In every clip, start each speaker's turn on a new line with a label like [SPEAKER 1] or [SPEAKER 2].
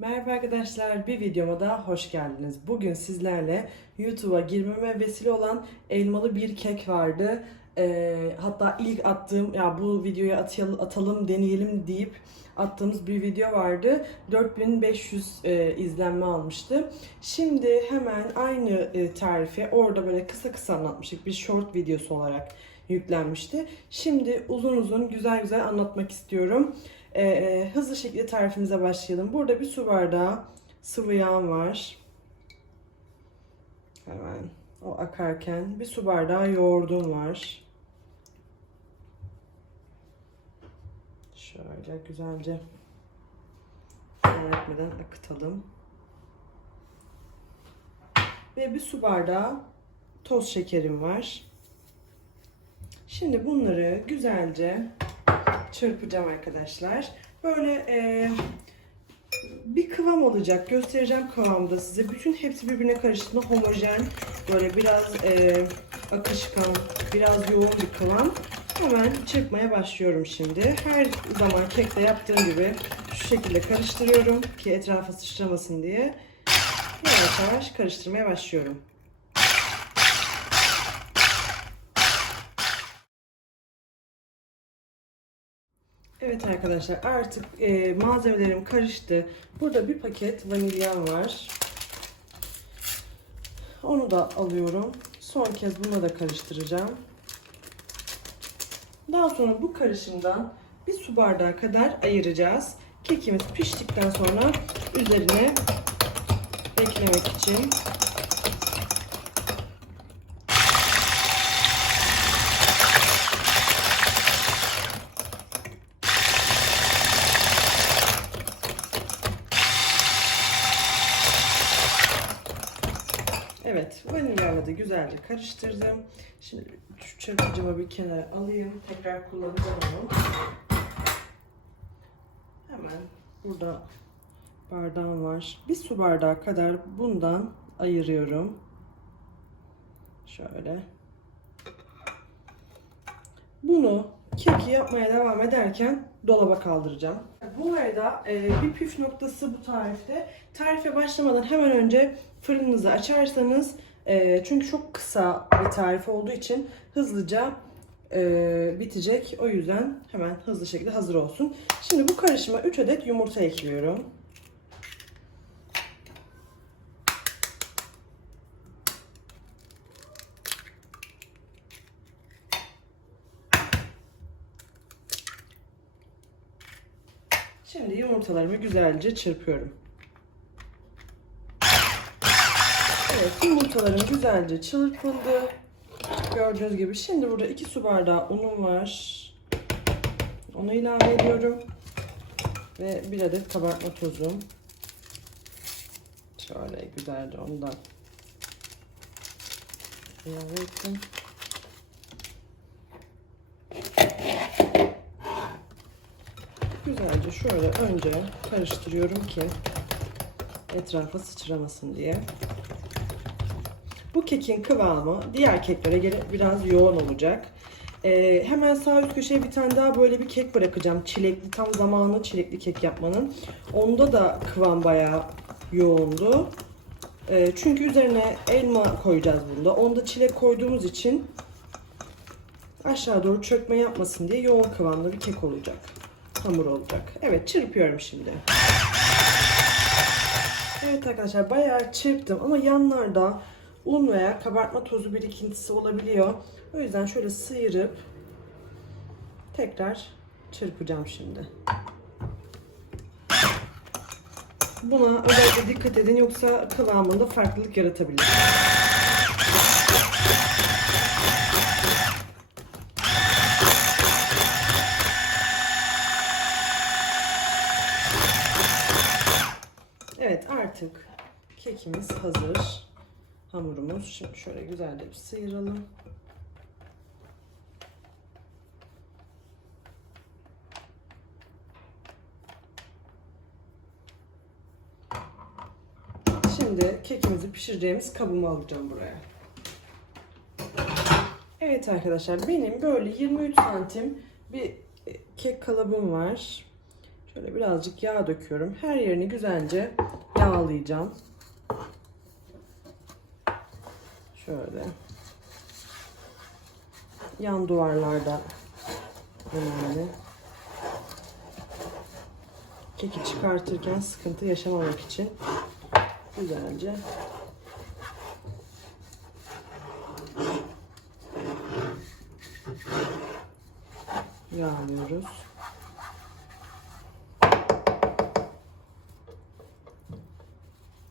[SPEAKER 1] Merhaba arkadaşlar, bir videoma daha hoş geldiniz. Bugün sizlerle YouTube'a girmeme vesile olan elmalı bir kek vardı. Ee, hatta ilk attığım, ya bu videoyu atalım, atalım deneyelim deyip attığımız bir video vardı. 4500 e, izlenme almıştı. Şimdi hemen aynı e, tarifi orada böyle kısa kısa anlatmıştık. Bir short videosu olarak yüklenmişti. Şimdi uzun uzun güzel güzel anlatmak istiyorum. Ee, e, hızlı şekilde tarifimize başlayalım. Burada bir su bardağı sıvı yağım var. Hemen o akarken bir su bardağı yoğurdum var. Şöyle güzelce etmeden akıtalım. Ve bir su bardağı toz şekerim var. Şimdi bunları güzelce çırpacağım arkadaşlar. Böyle e, bir kıvam olacak. Göstereceğim kıvamda size. Bütün hepsi birbirine karıştığında homojen, böyle biraz e, akışkan, biraz yoğun bir kıvam. Hemen çırpmaya başlıyorum şimdi. Her zaman kekte yaptığım gibi şu şekilde karıştırıyorum ki etrafa sıçramasın diye. Yavaş yavaş karıştırmaya başlıyorum. Evet arkadaşlar artık e, malzemelerim karıştı. Burada bir paket vanilyam var. Onu da alıyorum. Son kez bunu da karıştıracağım. Daha sonra bu karışımdan bir su bardağı kadar ayıracağız. Kekimiz piştikten sonra üzerine eklemek için Evet, vanilyayla da güzelce karıştırdım. Şimdi şu bir kenara alayım. Tekrar kullanacağım. Hemen burada bardağım var. Bir su bardağı kadar bundan ayırıyorum. Şöyle. Bunu keki yapmaya devam ederken dolaba kaldıracağım. Bu arada e, bir püf noktası bu tarifte. Tarife başlamadan hemen önce fırınınızı açarsanız e, çünkü çok kısa bir tarif olduğu için hızlıca e, bitecek. O yüzden hemen hızlı şekilde hazır olsun. Şimdi bu karışıma 3 adet yumurta ekliyorum. Şimdi yumurtalarımı güzelce çırpıyorum. Evet yumurtalarım güzelce çırpıldı. Gördüğünüz gibi şimdi burada 2 su bardağı unum var. Onu ilave ediyorum. Ve bir adet kabartma tozum. Şöyle güzelce ondan ilave ettim. Güzelce şöyle önce karıştırıyorum ki etrafa sıçramasın diye. Bu kekin kıvamı diğer keklere göre biraz yoğun olacak. Ee, hemen sağ üst köşeye bir tane daha böyle bir kek bırakacağım. Çilekli tam zamanı çilekli kek yapmanın. Onda da kıvam bayağı yoğundu. Ee, çünkü üzerine elma koyacağız bunda. Onda çilek koyduğumuz için aşağı doğru çökme yapmasın diye yoğun kıvamlı bir kek olacak. Hamur olacak. Evet çırpıyorum şimdi. Evet arkadaşlar bayağı çırptım ama yanlarda un veya kabartma tozu birikintisi olabiliyor. O yüzden şöyle sıyırıp tekrar çırpacağım şimdi. Buna özellikle dikkat edin yoksa kıvamında farklılık yaratabilir. Evet artık kekimiz hazır. Hamurumuz. Şimdi şöyle güzelce bir sıyıralım. Şimdi kekimizi pişireceğimiz kabımı alacağım buraya. Evet arkadaşlar benim böyle 23 santim bir kek kalıbım var. Şöyle birazcık yağ döküyorum. Her yerini güzelce yağlayacağım. Şöyle. Yan duvarlarda önemli. Keki çıkartırken sıkıntı yaşamamak için güzelce yağlıyoruz.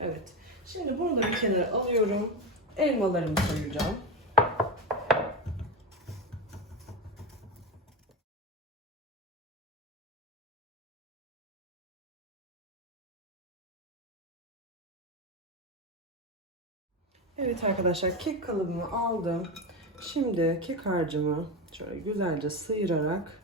[SPEAKER 1] Evet. Şimdi bunu da bir kenara alıyorum. Elmalarımı koyacağım. Evet arkadaşlar kek kalıbımı aldım. Şimdi kek harcımı şöyle güzelce sıyırarak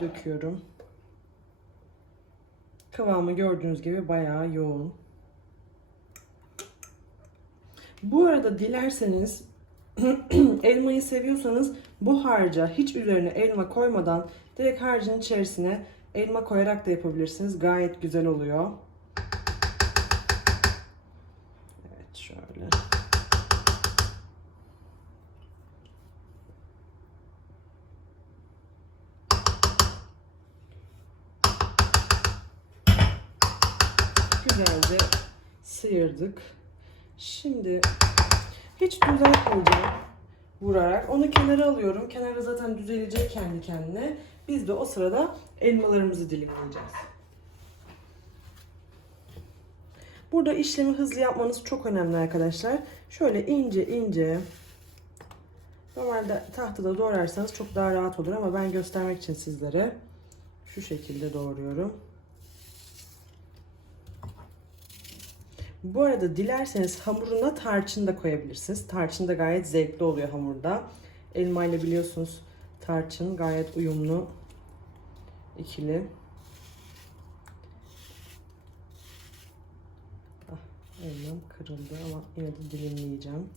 [SPEAKER 1] döküyorum. Kıvamı gördüğünüz gibi bayağı yoğun. Bu arada dilerseniz elmayı seviyorsanız bu harca hiç üzerine elma koymadan direkt harcın içerisine elma koyarak da yapabilirsiniz. Gayet güzel oluyor. Evet şöyle. Güzelce sıyırdık. Şimdi hiç düzeltmeyeceğim vurarak. Onu kenara alıyorum. Kenara zaten düzelecek kendi kendine. Biz de o sırada elmalarımızı dilimleyeceğiz. Burada işlemi hızlı yapmanız çok önemli arkadaşlar. Şöyle ince ince Normalde tahtada doğrarsanız çok daha rahat olur ama ben göstermek için sizlere şu şekilde doğruyorum. Bu arada dilerseniz hamuruna tarçın da koyabilirsiniz. Tarçın da gayet zevkli oluyor hamurda. Elma ile biliyorsunuz tarçın gayet uyumlu ikili. Ah, elmam kırıldı ama yine de dilimleyeceğim.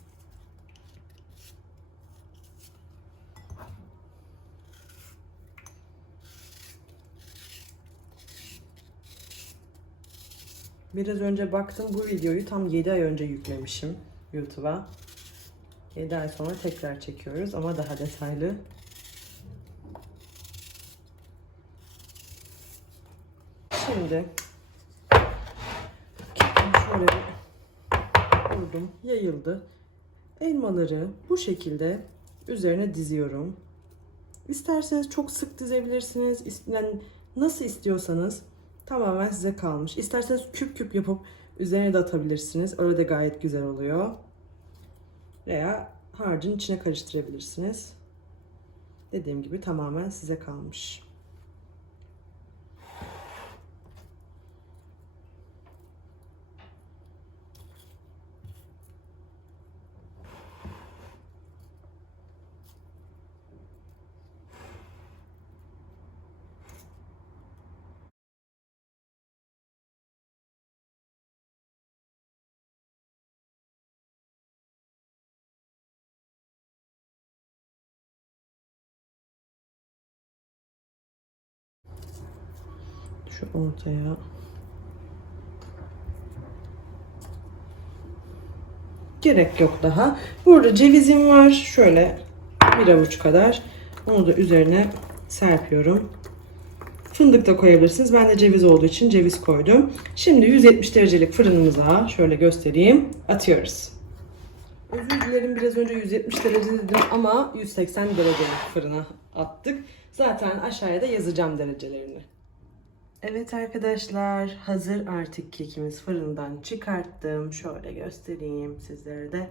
[SPEAKER 1] Biraz önce baktım bu videoyu tam 7 ay önce yüklemişim YouTube'a. 7 ay sonra tekrar çekiyoruz ama daha detaylı. Şimdi şöyle vurdum, yayıldı. Elmaları bu şekilde üzerine diziyorum. İsterseniz çok sık dizebilirsiniz. Yani nasıl istiyorsanız Tamamen size kalmış. İsterseniz küp küp yapıp üzerine de atabilirsiniz. Öyle de gayet güzel oluyor. Veya harcın içine karıştırabilirsiniz. Dediğim gibi tamamen size kalmış. Şu ortaya. Gerek yok daha. Burada cevizim var. Şöyle bir avuç kadar. Onu da üzerine serpiyorum. Fındık da koyabilirsiniz. Ben de ceviz olduğu için ceviz koydum. Şimdi 170 derecelik fırınımıza şöyle göstereyim. Atıyoruz. Özür dilerim biraz önce 170 derece dedim ama 180 derecelik fırına attık. Zaten aşağıya da yazacağım derecelerini. Evet arkadaşlar hazır artık kekimiz fırından çıkarttım. Şöyle göstereyim sizlere de.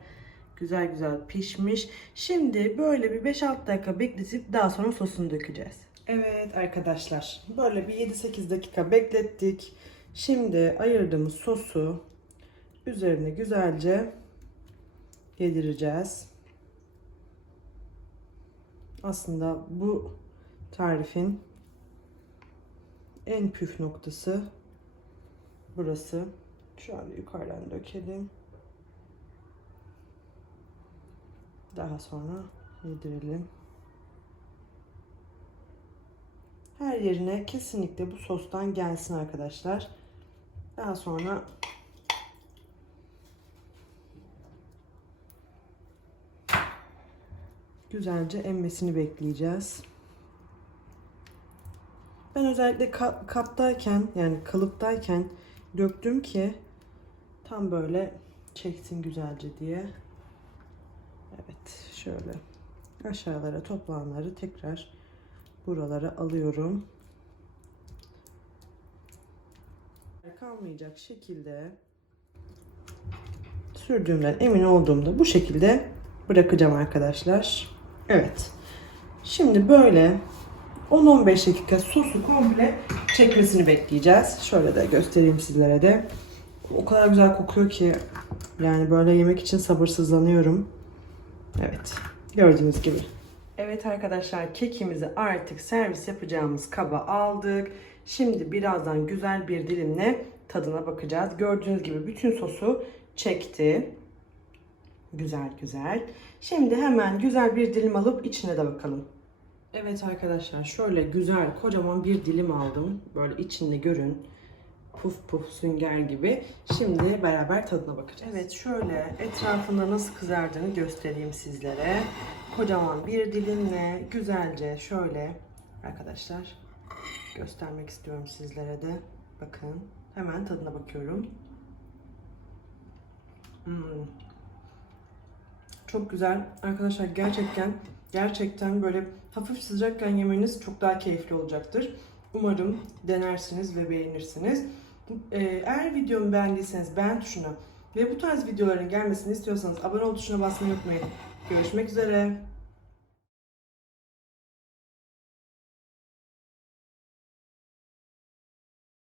[SPEAKER 1] Güzel güzel pişmiş. Şimdi böyle bir 5-6 dakika bekletip daha sonra sosunu dökeceğiz. Evet arkadaşlar böyle bir 7-8 dakika beklettik. Şimdi ayırdığımız sosu üzerine güzelce yedireceğiz. Aslında bu tarifin en püf noktası burası. Şöyle yukarıdan dökelim. Daha sonra yedirelim. her yerine kesinlikle bu sostan gelsin arkadaşlar. Daha sonra güzelce emmesini bekleyeceğiz. Ben özellikle ka- kaptayken yani kalıptayken döktüm ki tam böyle çeksin güzelce diye. Evet şöyle aşağılara toplananları tekrar buralara alıyorum. Kalmayacak şekilde sürdüğümden emin olduğumda bu şekilde bırakacağım arkadaşlar. Evet. Şimdi böyle 10-15 dakika sosu komple çekmesini bekleyeceğiz. Şöyle de göstereyim sizlere de. O kadar güzel kokuyor ki yani böyle yemek için sabırsızlanıyorum. Evet. Gördüğünüz gibi. Evet arkadaşlar kekimizi artık servis yapacağımız kaba aldık. Şimdi birazdan güzel bir dilimle tadına bakacağız. Gördüğünüz gibi bütün sosu çekti. Güzel güzel. Şimdi hemen güzel bir dilim alıp içine de bakalım. Evet arkadaşlar şöyle güzel kocaman bir dilim aldım. Böyle içinde görün. Puf puf sünger gibi. Şimdi beraber tadına bakacağız. Evet şöyle etrafında nasıl kızardığını göstereyim sizlere. Kocaman bir dilimle güzelce şöyle arkadaşlar göstermek istiyorum sizlere de. Bakın hemen tadına bakıyorum. Hmm. Çok güzel. Arkadaşlar gerçekten gerçekten böyle hafif sıcakken yemeniz çok daha keyifli olacaktır. Umarım denersiniz ve beğenirsiniz. Ee, Eğer videomu beğendiyseniz beğen tuşuna ve bu tarz videoların gelmesini istiyorsanız abone ol tuşuna basmayı unutmayın. Görüşmek üzere.